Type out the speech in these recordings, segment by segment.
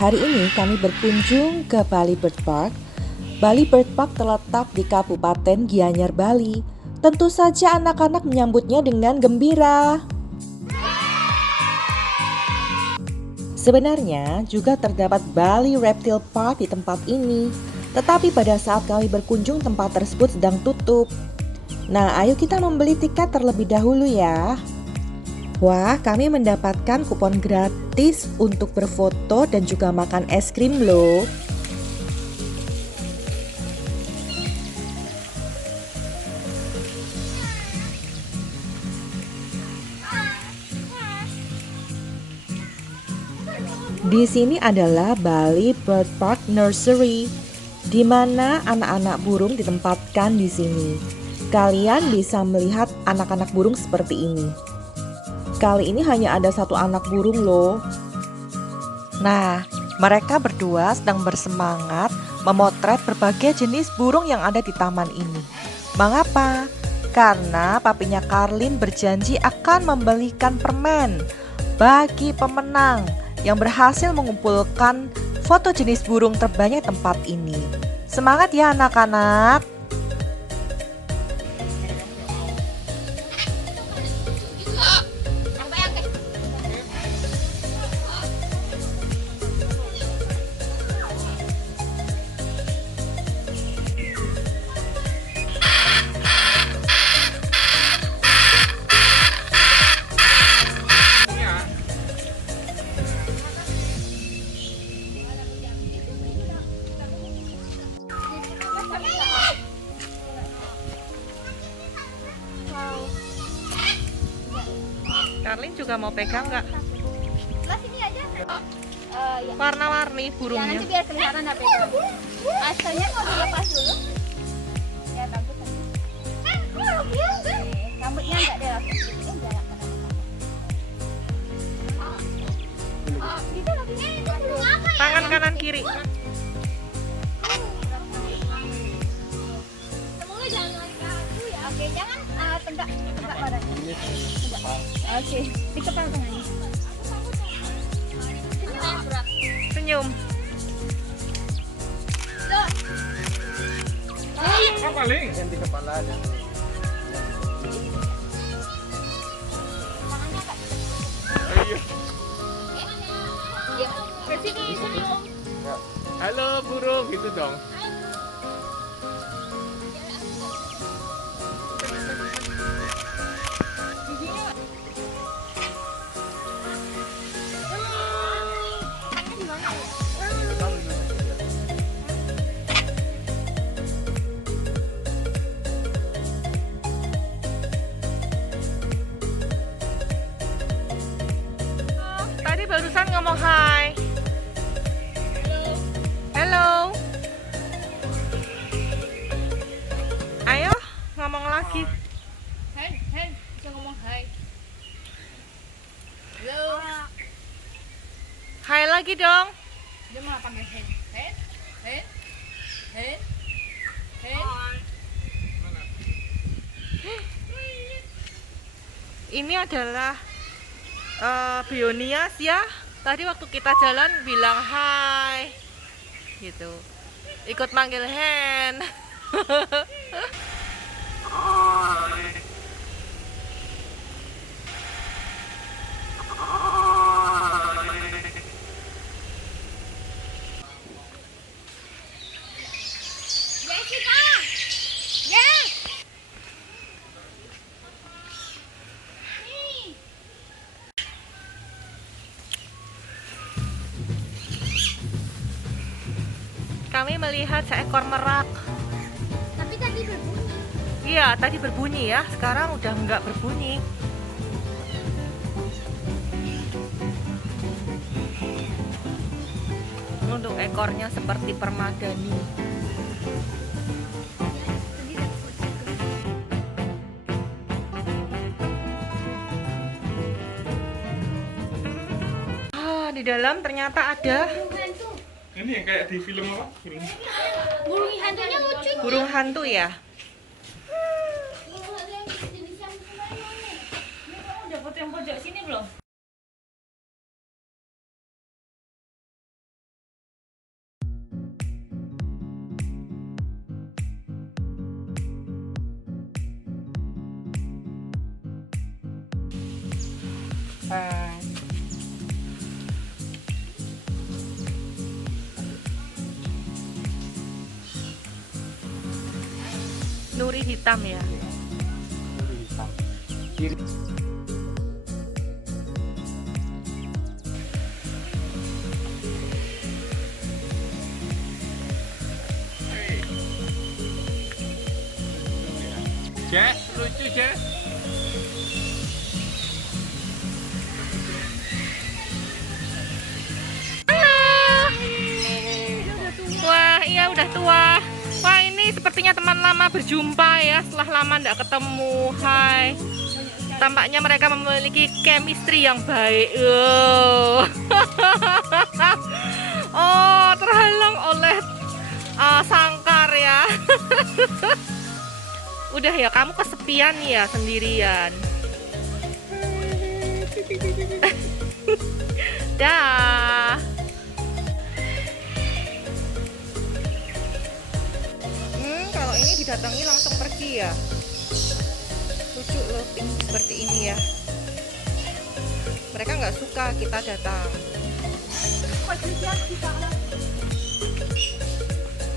Hari ini kami berkunjung ke Bali Bird Park. Bali Bird Park terletak di Kabupaten Gianyar, Bali. Tentu saja anak-anak menyambutnya dengan gembira. Sebenarnya juga terdapat Bali Reptile Park di tempat ini. Tetapi pada saat kami berkunjung tempat tersebut sedang tutup. Nah, ayo kita membeli tiket terlebih dahulu ya. Wah, kami mendapatkan kupon gratis untuk berfoto dan juga makan es krim loh. Di sini adalah Bali Bird Park Nursery, di mana anak-anak burung ditempatkan di sini. Kalian bisa melihat anak-anak burung seperti ini. Kali ini hanya ada satu anak burung loh. Nah, mereka berdua sedang bersemangat memotret berbagai jenis burung yang ada di taman ini. Mengapa? Karena papinya Karlin berjanji akan membelikan permen bagi pemenang yang berhasil mengumpulkan foto jenis burung terbanyak tempat ini. Semangat ya anak-anak! Karlin juga mau pegang nggak? Sini aja. Ya. Warna-warni burungnya. Nanti biar kelihatan apa itu. Asalnya mau dilepas dulu. Ya bagus. Rambutnya enggak dilepas. Tangan kanan kiri. Semoga jangan lari kaku ya. Oke, jangan tegak badannya. Oke, di kepala tangannya. Senyum. Paling yang di kepala ada. Halo burung, gitu dong. Tadi barusan ngomong hai. Halo. Ayo ngomong lagi. Hai, bisa ngomong hai. Halo. Hai lagi dong. Dia mau panggil hen. Hen. Ini adalah Bionias ya. Tadi waktu kita jalan bilang hai. Gitu. Ikut manggil hen. Jessica. Yes. Kami melihat seekor merak. Tapi tadi berbunyi. Iya, tadi berbunyi ya. Sekarang udah nggak berbunyi. Untuk ekornya seperti permadani. Di dalam ternyata ada Ini yang kayak di film apa? Burung hantunya lucu. burung hantu ya. Udah foto yang pojok sini belum? Nuri hitam ya. Jess, lucu Jess. Wah, iya udah tua. Wah, ini sepertinya teman lama berjumpa ya, setelah lama tidak ketemu. Hai. Tampaknya mereka memiliki chemistry yang baik. Oh, terhalang oleh sangkar ya. Udah ya, kamu kesepian ya, sendirian. Dah. Kalau ini didatangi langsung pergi ya. Lucu loh, pink seperti ini ya. Mereka nggak suka kita datang.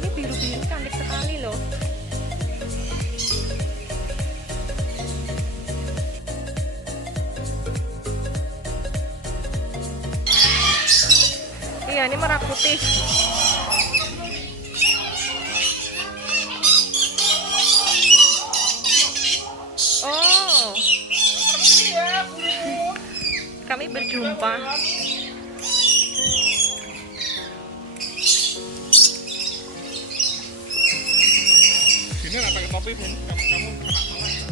Ini biru-biru cantik sekali loh. Iya, ini merah putih. Oh, kami berjumpa. Sini nggak pakai topi, Vin. Kamu kena panas.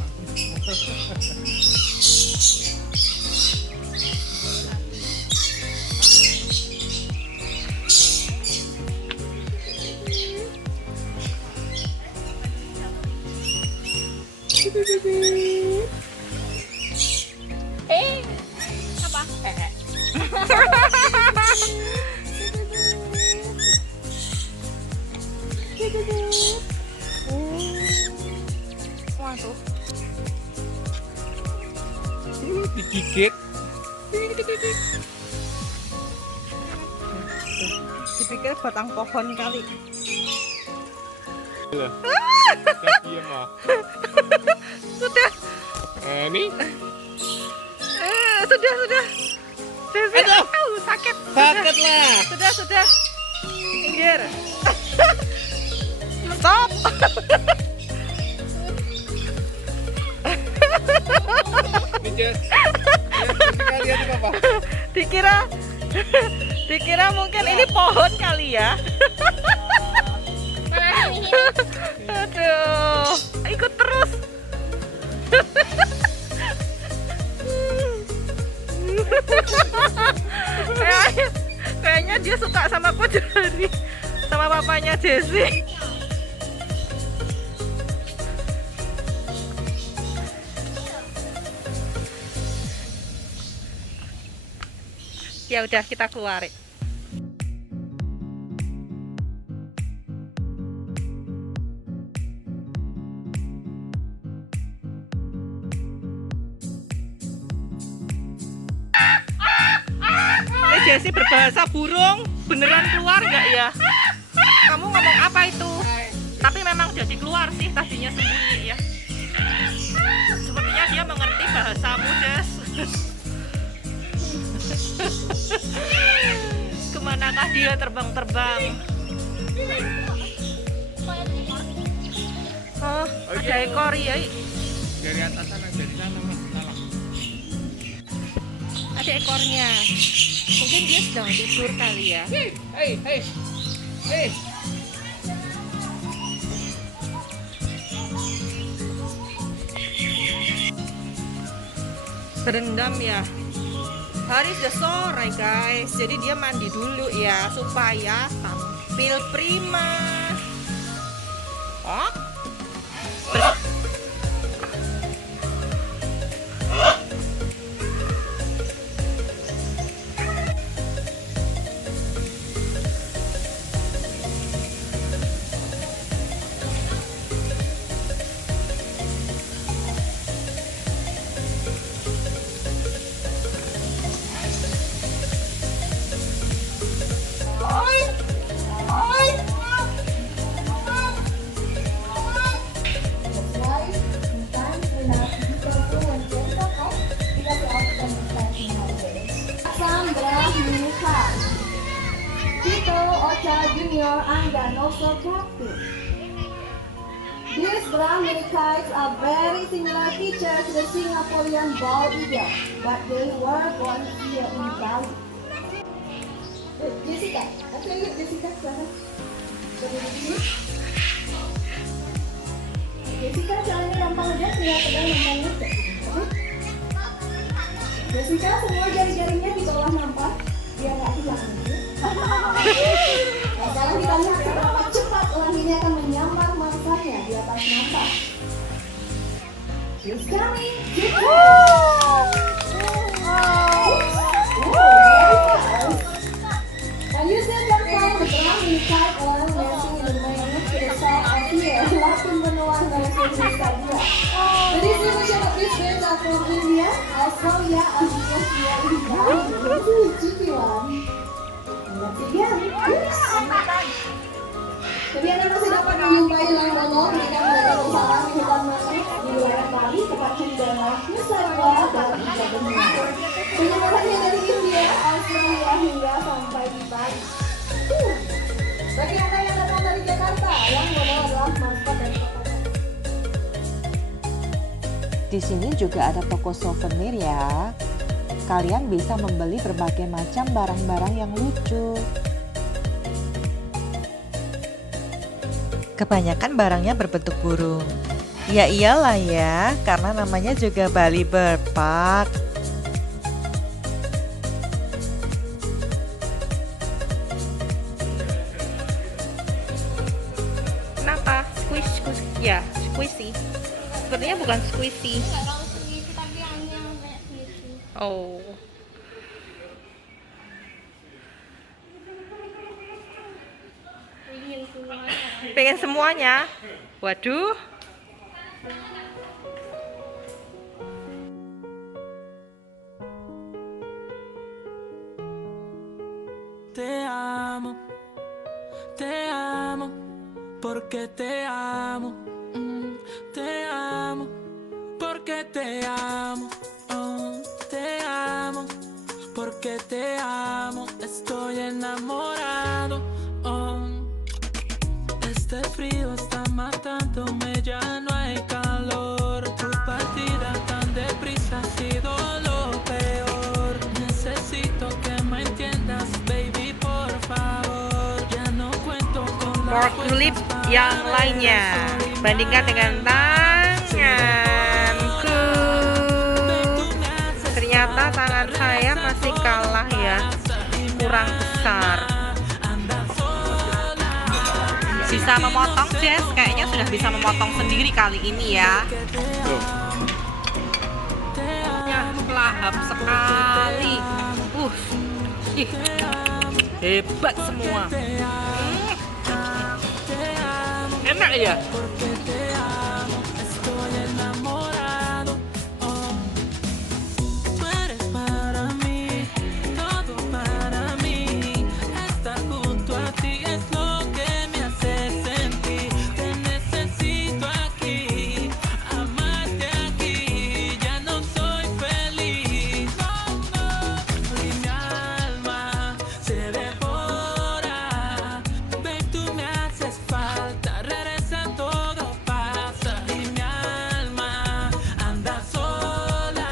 Apa? Waduh. Digigit. Dipikir batang pohon kali. Diam ah. Sudah. Ini Sudah. Aduh, sakit. sakit lah. Sudah. Minggir. Stop. Ini Jess. Sekali aja apa? Dikira mungkin ini pohon kali ya. Aduh, ikut terus. Kayaknya dia suka sama Coach Hari, sama papanya Jessie. Ya udah, kita keluar. Jessie berbahasa burung, beneran keluar nggak ya? Kamu ngomong apa itu? Tapi memang jadi keluar sih, tadinya sembunyi ya. Sepertinya dia mengerti bahasamu, Jess. Kemanakah dia terbang-terbang? Oh, ada ekor ya. Dari atas sana, dari sana mas. Ada ekornya. Mungkin dia sedang tidur kali ya. Hey. Berendam ya. Hari sudah sore guys, jadi dia mandi dulu ya supaya tampil prima. Oh. Junior Angga also captain. These brown mini kites are very similar features to the Singaporean bald eagle, but they were born here in Bali. Jessica, okay, yuk Jessica silahkan. Berdiri dulu. Jessica caranya gampang aja, tinggal pegang nampaknya. Oke? Jessica semua jari-jarinya di bawah nampak, biar nggak hilang. Nah, sekarang kita lihat seberapa cepat elang ini akan menyambar mangsanya di atas nampak. It's coming. Can you see that fly the brown mini kite elang dancing in the mayonnaise to the song of here? Latin benua versi India. The distribution of these birds are from India, Australia, and Indonesia in Bali. Cheeky one. Let's begin. Jadi Anda masih dapat menjumpai elang domor mereka berada bersarang di hutan mangrove di wilayah Bali, tepatnya di daerah Nusa Tenggara dan Nusa Tenggara. Penyebarannya dari India, Australia hingga sampai di Bali. Bagi Anda yang datang dari Jakarta, yang modal adalah maskot dari kota. Di sini juga ada toko souvenir ya. Kalian bisa membeli berbagai macam barang-barang yang lucu. Kebanyakan barangnya berbentuk burung. Ya iyalah ya, karena namanya juga Bali Bird Park. Kenapa? Ya, squishy. Sepertinya bukan squishy. Kalau segitu tapi yang kayak gitu. Oh. Ingin semuanya. Pengen semuanya? Waduh. Te amo, porque te amo, te amo, porque te amo, te amo, porque te amo, estoy enamorado. Este frío está matándome, ya no hay calor. Tu partida tan deprisa ha sido lo peor. Necesito que me entiendas, baby, por favor. Ya no cuento con la Pork lip yang lainnya. Bandingkan dengan tanganku. Ternyata tangan saya masih kalah ya. Kurang besar. Bisa memotong, Jess? Kayaknya sudah bisa memotong sendiri kali ini ya. Ya, lahap sekali. Ih, hebat semua. Enak ya? Tú eres para mí, todo para mí. Estar junto a ti es lo que me hace sentir. Te necesito aquí, amarte aquí. Ya no soy feliz. Y mi alma se devora. Ven, tú me haces falta. Regresa, todo pasa. Y mi alma anda sola.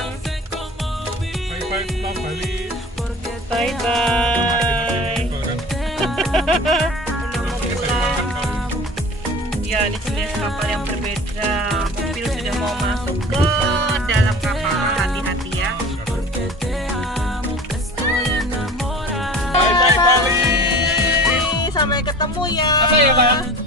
No sé cómo vivir. Porque te Bye bye. Ya, ini jenis kapal yang berbeda. Mobil sudah mau masuk ke dalam kapal. Hati-hati ya. Bye bye Bali. Sampai ketemu ya. Apa ya, Pak?